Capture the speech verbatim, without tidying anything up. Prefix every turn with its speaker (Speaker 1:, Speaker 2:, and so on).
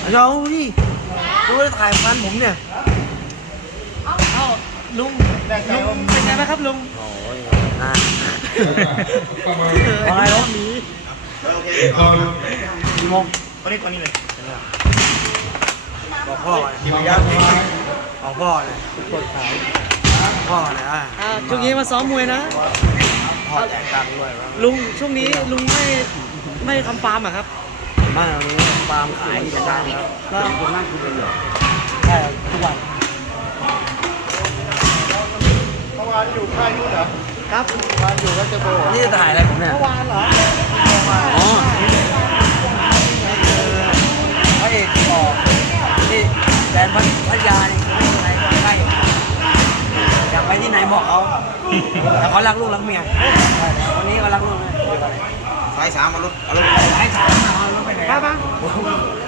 Speaker 1: เอาดิดูได้ถ่ายพันผมเนี่ย
Speaker 2: เอ้าลุงลุงเป็นไงบ้างครับลุง
Speaker 1: โอ้ยน่าอะไรรถหนีกี่โมง
Speaker 3: ตัวนี้ตัวนี้เลย
Speaker 1: บอกพ่อกินระยะบอกพ่อเลยกดขายพ่อเลยอ่ะ
Speaker 2: อ่าช่วงนี้มาซ้อมมวยนะ
Speaker 1: พ่อแจกตังค์ด้วย
Speaker 2: ลุงช่วงนี้ลุงไม่ไม่ทำฟาร์มอะครับ
Speaker 1: บ้านเรานี้ฟาร์มขายกิจการแล้ว
Speaker 2: ก็
Speaker 1: คนนั่งคุยกันอยู่ใช่ทุกวัน
Speaker 3: เมื่อวานอยู่ค่ายนู้นเหรอ
Speaker 2: ครับ
Speaker 3: วานอยู่ก็จะโบ
Speaker 1: นี่จะถ่ายอะไรผมเนี่ย
Speaker 2: เมื่อวานเหรอ
Speaker 1: อ๋อพระเอกบอกที่แดนพัทยาเนี่ยไม่เป็นไรใกล้อยากไปที่ไหนบอกเขาแต่เขารักลูกรักเมียวันนี้เขารักลูกเลย
Speaker 3: สายสามมารถเอารถ
Speaker 1: ไอ้สามเอารถไปไหน
Speaker 2: ป้าป้า
Speaker 1: ไ